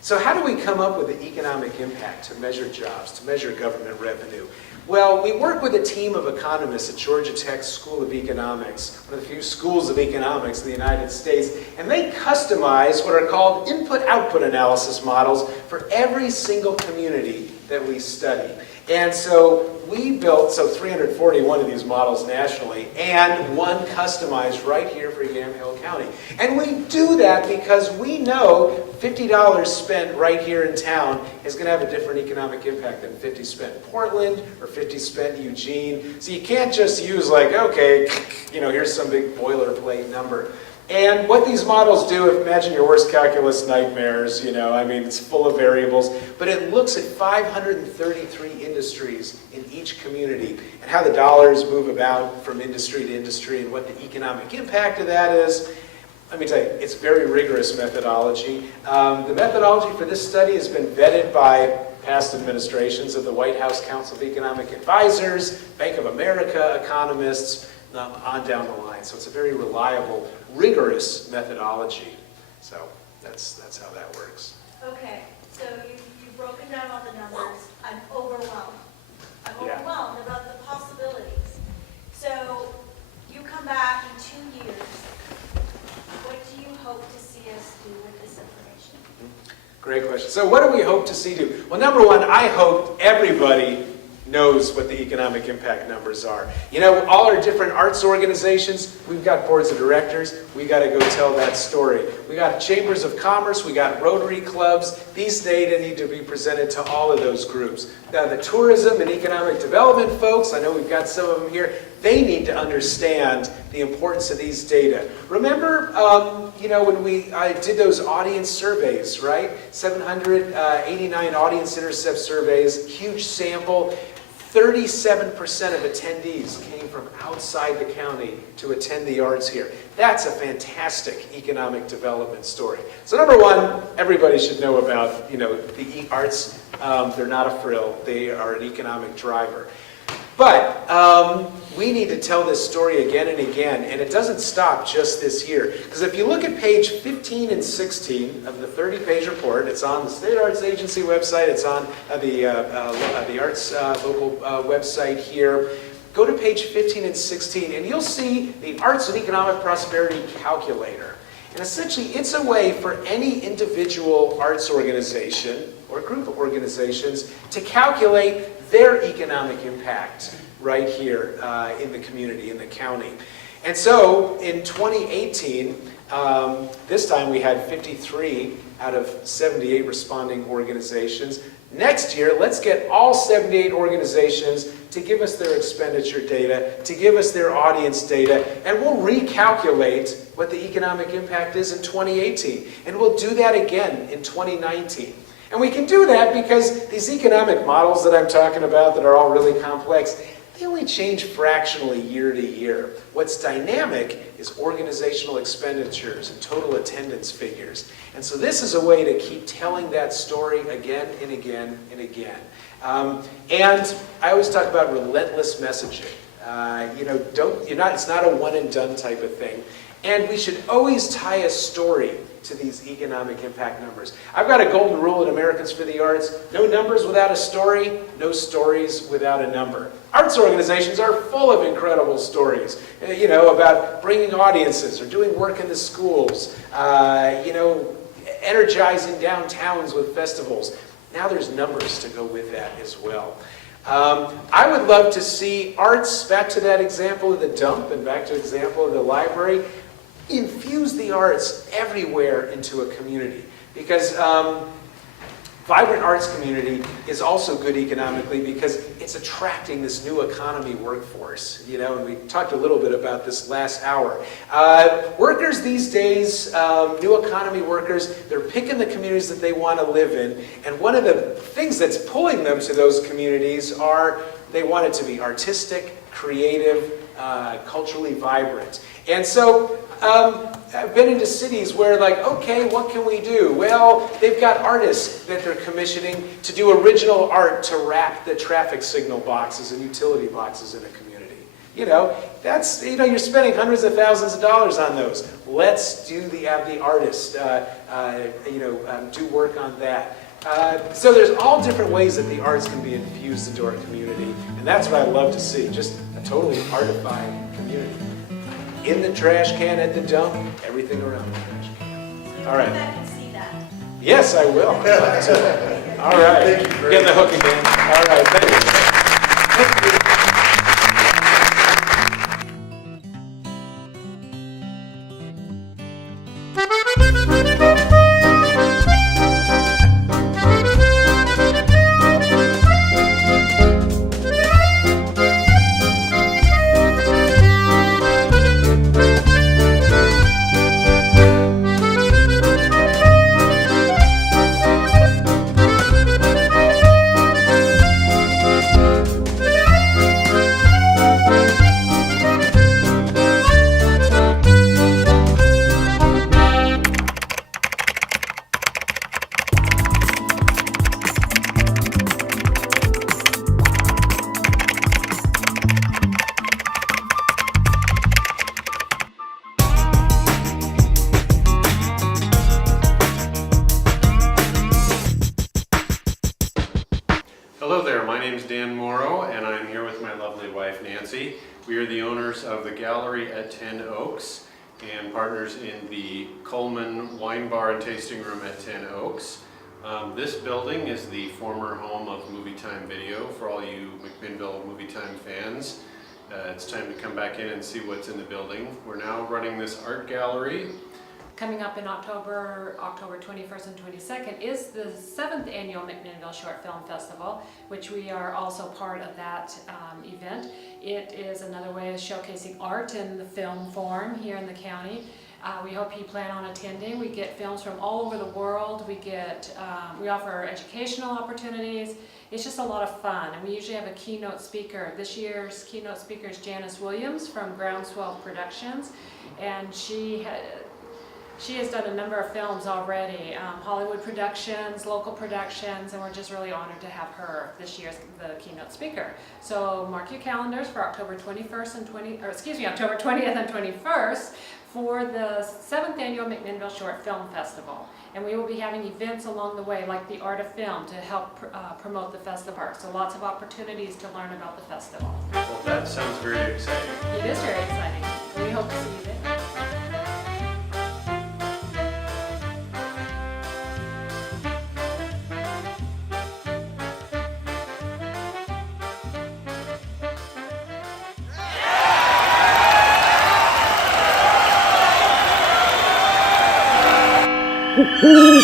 So how do we come up with the economic impact to measure jobs, to measure government revenue? Well, we work with a team of economists at Georgia Tech School of Economics, one of the few schools of economics in the United States, and they customize what are called input-output analysis models for every single community that we study. And so we built 341 of these models nationally, and one customized right here for Yamhill County. And we do that because we know $50 spent right here in town is going to have a different economic impact than 50 spent in Portland or 50 spent in Eugene. So you can't just use here's some big boilerplate number. And what these models do, imagine your worst calculus nightmares, I mean, it's full of variables, but it looks at 533 industries in each community and how the dollars move about from industry to industry and what the economic impact of that is. Let me tell you, it's very rigorous methodology. The methodology for this study has been vetted by past administrations of the White House Council of Economic Advisors, Bank of America economists, on down the line. So it's a very reliable, rigorous methodology. So that's how that works. Okay, so you've broken down all the numbers. I'm overwhelmed. I'm Yeah. overwhelmed about the possibilities. So you come back in 2 years. What do you hope to see us do with this information? Great question. So what do we hope to see do? Well, number one, I hope everybody knows what the economic impact numbers are. All our different arts organizations, we've got boards of directors, we got to go tell that story. We got chambers of commerce, we got Rotary clubs. These data need to be presented to all of those groups. Now, the tourism and economic development folks, I know we've got some of them here, they need to understand the importance of these data. Remember, when I did those audience surveys, right? 789 audience intercept surveys, huge sample. 37% of attendees came from outside the county to attend the arts here. That's a fantastic economic development story. So number one, everybody should know about the arts. They're not a frill. They are an economic driver. But we need to tell this story again and again, and it doesn't stop just this year. Because if you look at page 15 and 16 of the 30-page report, it's on the State Arts Agency website, it's on the Arts local website here. Go to page 15 and 16, and you'll see the Arts and Economic Prosperity Calculator. And essentially, it's a way for any individual arts organization or group of organizations to calculate their economic impact right here in the community, in the county. And so in 2018, this time we had 53 out of 78 responding organizations. Next year, let's get all 78 organizations to give us their expenditure data, to give us their audience data, and we'll recalculate what the economic impact is in 2018. And we'll do that again in 2019. And we can do that because these economic models that I'm talking about that are all really complex, they only change fractionally year to year. What's dynamic is organizational expenditures and total attendance figures. And so this is a way to keep telling that story again and again and again. And I always talk about relentless messaging. It's not a one and done type of thing. And we should always tie a story to these economic impact numbers. I've got a golden rule at Americans for the Arts: no numbers without a story, no stories without a number. Arts organizations are full of incredible stories, about bringing audiences or doing work in the schools, energizing downtowns with festivals. Now there's numbers to go with that as well. I would love to see arts, back to that example of the dump and back to the example of the library, infuse the arts everywhere into a community. Because vibrant arts community is also good economically because it's attracting this new economy workforce. And we talked a little bit about this last hour. Workers these days, new economy workers, they're picking the communities that they want to live in. And one of the things that's pulling them to those communities are they want it to be artistic, creative, culturally vibrant. And so I've been into cities where okay, what can we do? Well, they've got artists that they're commissioning to do original art to wrap the traffic signal boxes and utility boxes in a community. That's, you're spending hundreds of thousands of dollars on those. Let's have the artist, do work on that. So there's all different ways that the arts can be infused into our community, and that's what I'd love to see, just a totally artified community. In the trash can, at the dump, everything around the trash can. All right. Come back and see that. Yes, I will. All right. Get the hook again. All right. Thank you. We are the owners of the gallery at 10 Oaks and partners in the Coleman Wine Bar and Tasting Room at 10 Oaks. This building is the former home of Movie Time Video for all you McMinnville Movie Time fans. It's time to come back in and see what's in the building. We're now running this art gallery. Coming up in October 21st and 22nd, is the 7th annual McMinnville Short Film Festival, which we are also part of that event. It is another way of showcasing art in the film form here in the county. We hope you plan on attending. We get films from all over the world. We offer educational opportunities. It's just a lot of fun, and we usually have a keynote speaker. This year's keynote speaker is Janice Williams from Groundswell Productions, and she has done a number of films already, Hollywood productions, local productions, and we're just really honored to have her this year as the keynote speaker. So mark your calendars for October 20th and 21st for the 7th annual McMinnville Short Film Festival. And we will be having events along the way, like the Art of Film, to help promote the festival. So lots of opportunities to learn about the festival. Well, that sounds very exciting. It is very exciting. We hope to see you there. Ooh.